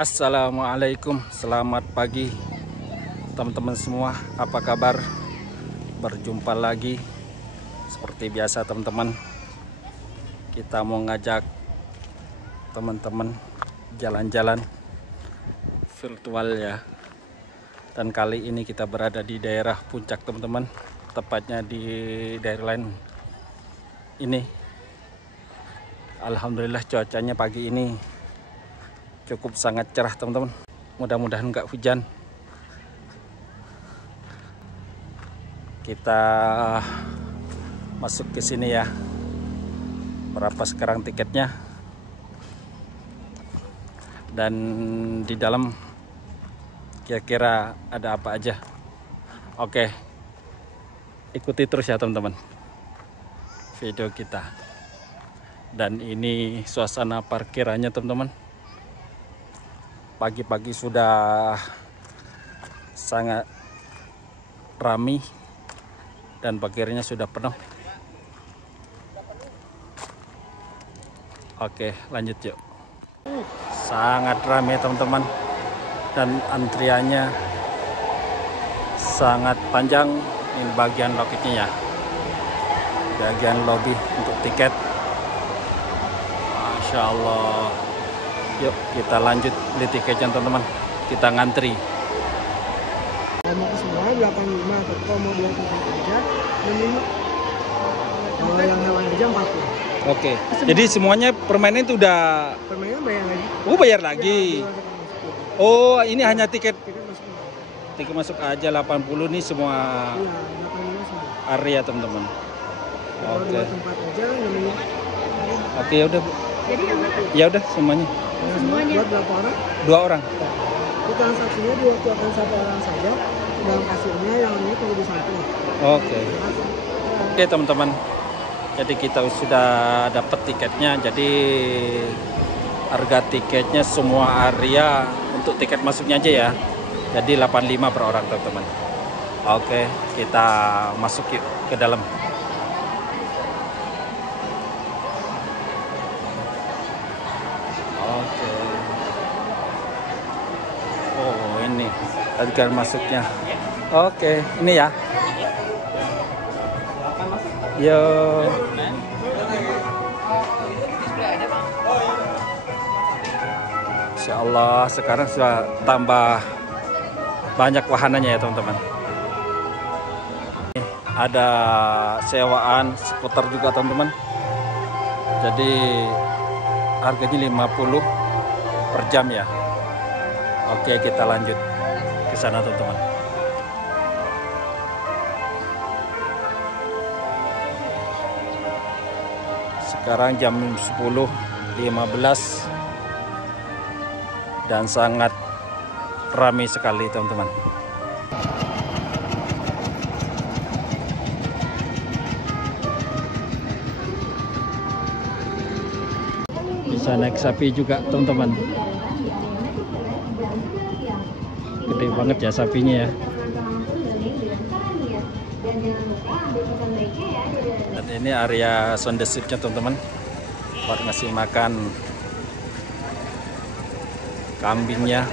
Assalamualaikum, selamat pagi teman-teman semua. Apa kabar? Berjumpa lagi seperti biasa teman-teman. Kita mau ngajak teman-teman jalan-jalan virtual ya. Dan kali ini kita berada di daerah puncak teman-teman. Tepatnya di daerah lain ini. Alhamdulillah cuacanya pagi ini cukup sangat cerah teman-teman. Mudah-mudahan nggak hujan. Kita masuk ke sini ya. Berapa sekarang tiketnya? Dan di dalam kira-kira ada apa aja? Oke, ikuti terus ya teman-teman video kita. Dan ini suasana parkirannya teman-teman. Pagi-pagi sudah sangat ramai dan parkirnya sudah penuh. Oke, lanjut yuk. Sangat ramai teman-teman dan antriannya sangat panjang. Ini bagian loket-nya ya, bagian lobby untuk tiket. Masya Allah. Yuk kita lanjut beli tiketnya teman-teman. Kita ngantri. Mau ke semua 85, tapi kalau mau 25 aja mending kalau yang hewan aja 40. Oke. Jadi semuanya permainan itu udah Permainan bayar lagi. bayar lagi. Ya, Oh, ini hanya tiket tiket masuk masuk. aja 80 nih semua Iya, 85 semua. area teman-teman. Kalau Oke. 2 tempat aja namanya. Oke, ya udah Bu. Jadi yang mana? Ya udah semuanya. Semuanya. Buat berapa orang? 2 orang. Di transaksinya diwakilkan 1 orang saja. Dalam kasirnya yang ini perlu disamping. Oke. Oke teman-teman. Jadi kita sudah dapat tiketnya. Jadi harga tiketnya semua area untuk tiket masuknya aja ya. Jadi 85 per orang teman-teman. Oke, kita masuk yuk ke dalam. Oke. Oh, ini harga masuknya. Oke, ini ya. Yo. Insya Allah sekarang sudah tambah banyak wahananya ya teman-teman. Ada sewaan skuter juga teman-teman. Jadi harganya 50 per jam ya. Oke, kita lanjut ke sana teman-teman. Sekarang jam 10.15 dan sangat ramai sekali teman-teman. Bisa naik sapi juga teman-teman. Gede banget ya sapinya ya. Dan ini area sondesipnya teman-teman, buat ngasih makan kambingnya.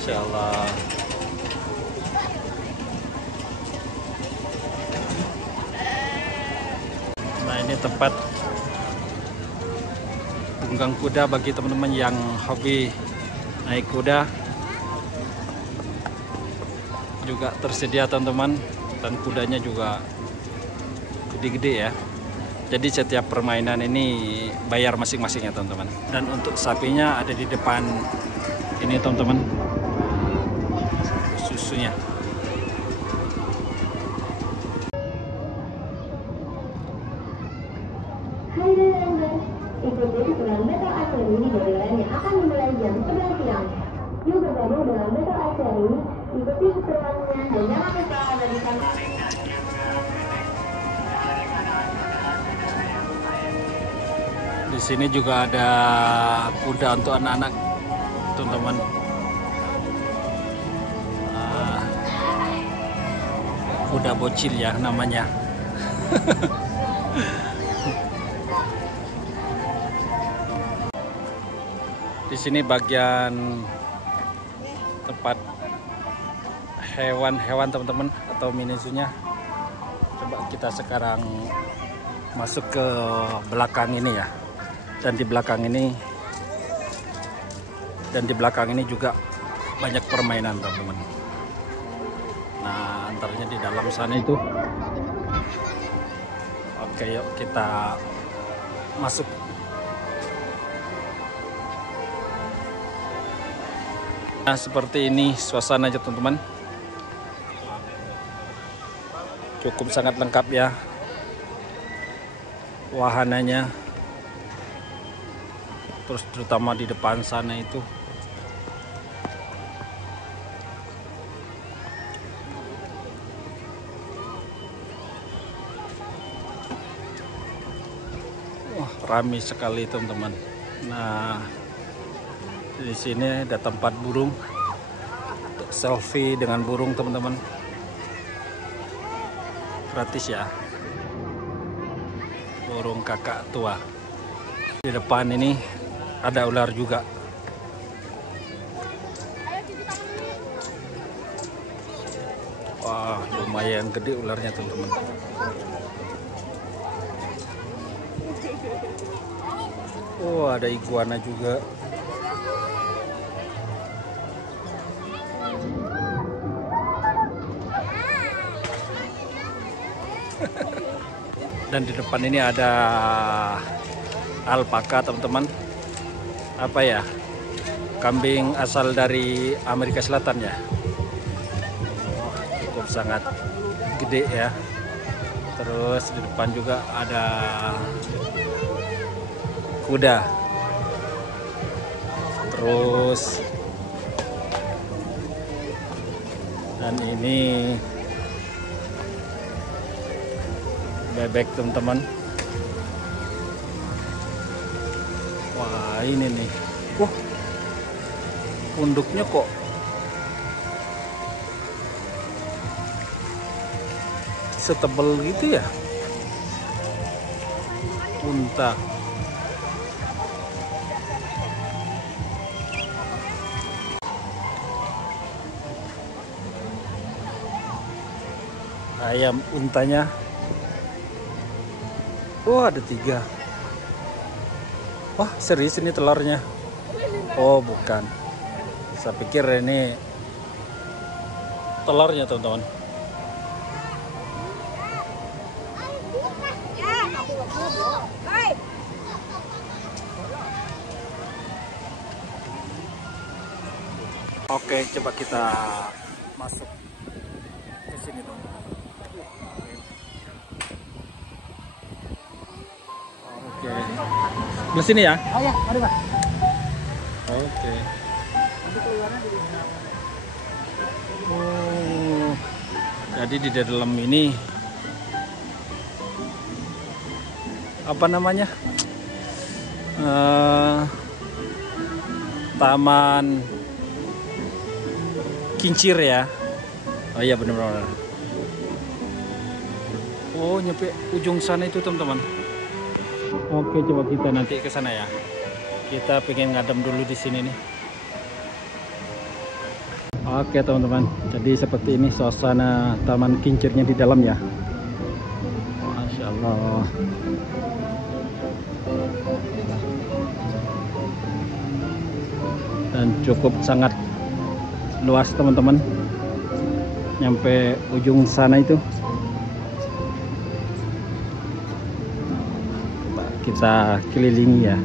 Insya Allah. Nah, ini tempat tunggang kuda bagi teman-teman yang hobi naik kuda. Juga tersedia teman-teman, dan kudanya juga gede-gede ya. Jadi setiap permainan ini bayar masing-masing ya teman-teman. Dan untuk sapinya ada di depan ini teman-teman, susunya. Hai Anda, ikuti dengan Battle Archery di Maryland yang akan dimulai jam 11 siang. Yuk bergabung dengan Battle Archery, ikuti keseruannya dan jangan lupa ada di sana. Di sini juga ada kuda untuk anak-anak, teman-teman. Kuda bocil ya namanya. Di Di sini bagian tempat hewan-hewan teman-teman, atau mini zoo-nya. Coba kita sekarang masuk ke belakang ini ya. Dan di belakang ini juga banyak permainan teman-teman. Nah, antaranya di dalam sana itu. Oke, yuk kita masuk. Nah, seperti ini suasananya teman-teman. Cukup sangat lengkap ya wahananya. Terus terutama di depan sana itu. Wah, ramai sekali teman-teman. Nah, di sini ada tempat burung untuk selfie dengan burung teman-teman. Gratis ya. Burung kakak tua. Di depan ini ada ular juga. Wah, lumayan gede ularnya teman-teman. Oh, ada iguana juga. Dan di depan ini ada alpaka teman-teman. Apa ya? Kambing asal dari Amerika Selatan ya. Cukup sangat gede ya. Terus di depan juga ada kuda. Terus dan ini bebek teman-teman. Wah, ini nih. Wah, punduknya kok setebal gitu ya. Unta. Ayam untanya. Wah, ada 3. Wah, serius ini telurnya? Oh, bukan. Saya pikir ini telurnya teman-teman. Oke, coba kita masuk ke sini teman-teman. Oke. Belah sini ya? Oh ya, mari Pak. Oke. Nanti keluarnya di sini. Oh. Jadi di dalam ini apa namanya? Taman Kincir ya. Oh iya, benar-benar. Oh, nyampe ujung sana itu teman-teman. Oke, coba kita nanti ke sana ya. Kita pengen ngadem dulu di sini nih. Oke teman-teman, jadi seperti ini suasana Taman Kincirnya di dalam ya. Masya Allah. Dan cukup sangat luas teman-teman. Nyampe ujung sana itu. Kita kelilingi ya.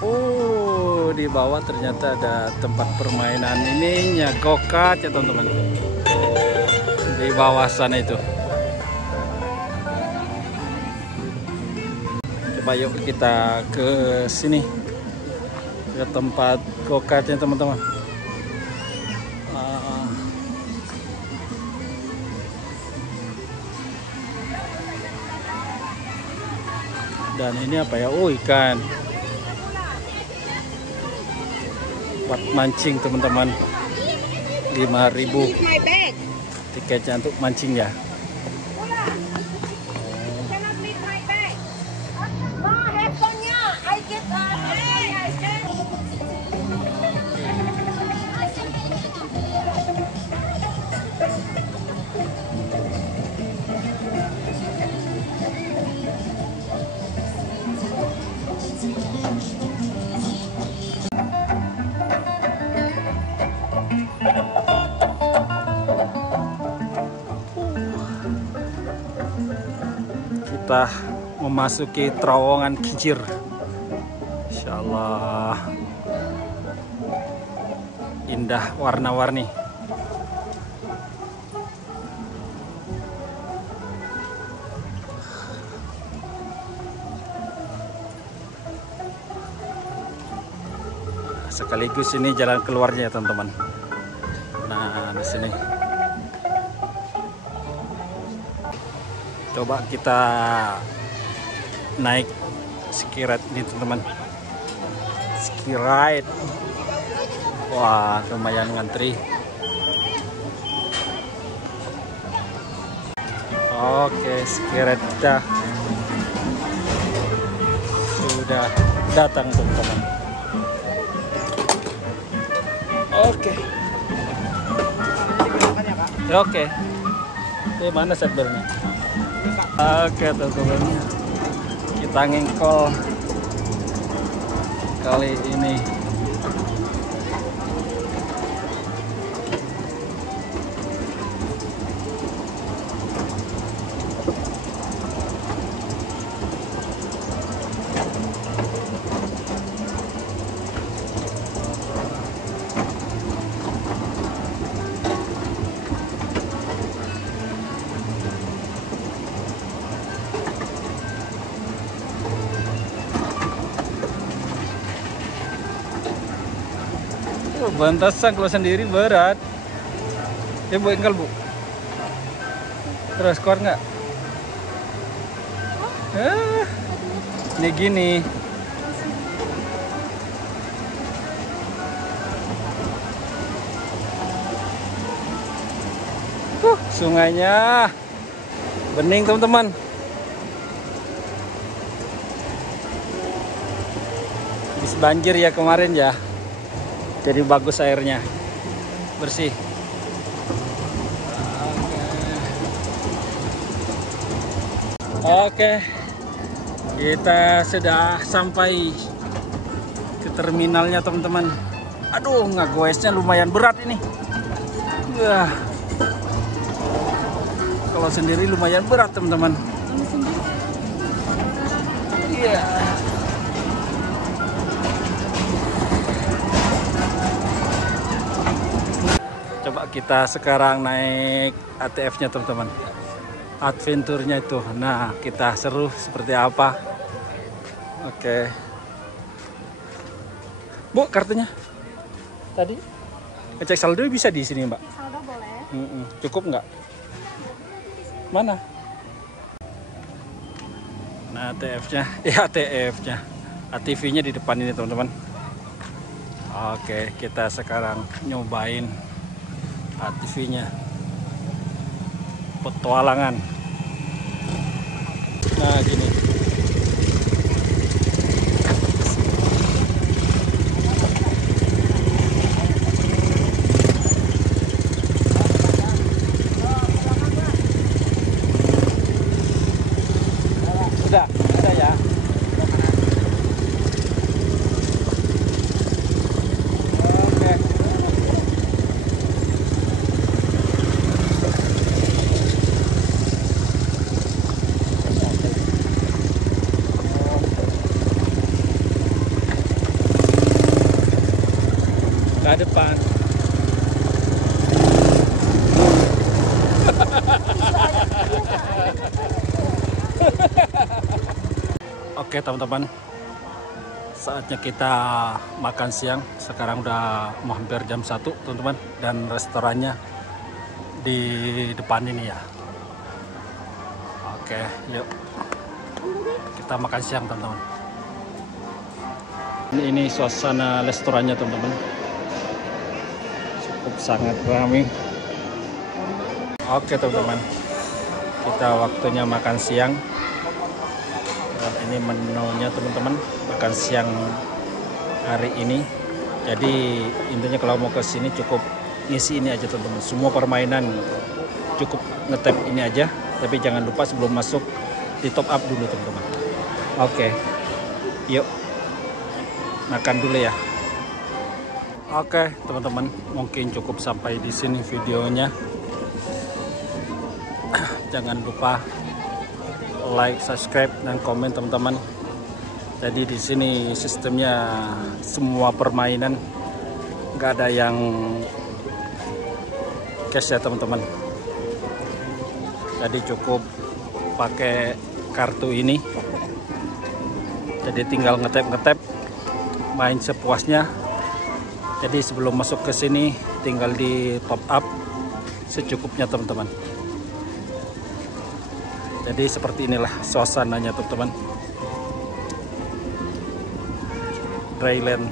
Oh, di bawah ternyata ada tempat permainan ininya, go-kart ya teman-teman. Di bawah sana itu. Coba yuk kita ke sini, ke tempat go-kartnya teman-teman. Dan ini apa ya? Oh, ikan. Buat mancing teman-teman. 5.000 tiketnya untuk mancing ya. Kita memasuki terowongan kincir. Insyaallah indah warna-warni. Sekaligus ini jalan keluarnya ya teman-teman. Nah, di sini. Coba kita naik ski ride ini teman-teman. Ski ride. Wah, lumayan ngantri. Oke, ski ride kita sudah datang teman-teman. Oke. Oke. Ini mana seatbeltnya? Oke teman-teman, kita ngengkol kali ini. Bantasan kalau sendiri berat. Ya Bu, engkal Bu. Terus kuat nggak? Ini gini. Sungainya bening teman-teman. Habis banjir ya kemarin ya. Jadi bagus airnya, bersih. Oke, kita sudah sampai ke terminalnya teman-teman. Aduh, ngegoesnya lumayan berat ini. Wah, kalau sendiri lumayan berat teman-teman. Iya. Coba kita sekarang naik ATF-nya teman-teman. Adventure-nya itu. Nah, kita seru seperti apa? Oke. Bu, kartunya tadi ngecek saldo bisa di sini, Mbak? Saldo boleh. Cukup nggak? Mana? Nah, ATF-nya, ATF-nya, ATV-nya di depan ini teman-teman. Oke, kita sekarang nyobain ATV-nya. Petualangan. Nah, gini. Udah ya. Oke. Ke depan. Oke teman-teman, saatnya kita makan siang. Sekarang udah mau hampir jam 1 teman-teman, dan restorannya di depan ini ya. Oke, yuk Kita makan siang teman-teman. Ini suasana restorannya teman-teman. Cukup sangat ramai. Oke teman-teman, kita waktunya makan siang. Dan ini menunya teman-teman, makan siang hari ini. Jadi intinya kalau mau ke sini cukup ngisi ini aja teman-teman. Semua permainan cukup ngetap ini aja. Tapi jangan lupa sebelum masuk di top up dulu teman-teman. Oke, yuk makan dulu ya. Oke teman-teman, mungkin cukup sampai di sini videonya. Jangan lupa like, subscribe, dan komen teman-teman. Jadi di sini sistemnya semua permainan, nggak ada yang cash ya teman-teman. Jadi cukup pakai kartu ini. Jadi tinggal ngetap, main sepuasnya. Jadi sebelum masuk ke sini tinggal di top up secukupnya teman-teman. Jadi seperti inilah suasananya teman-teman. Dryland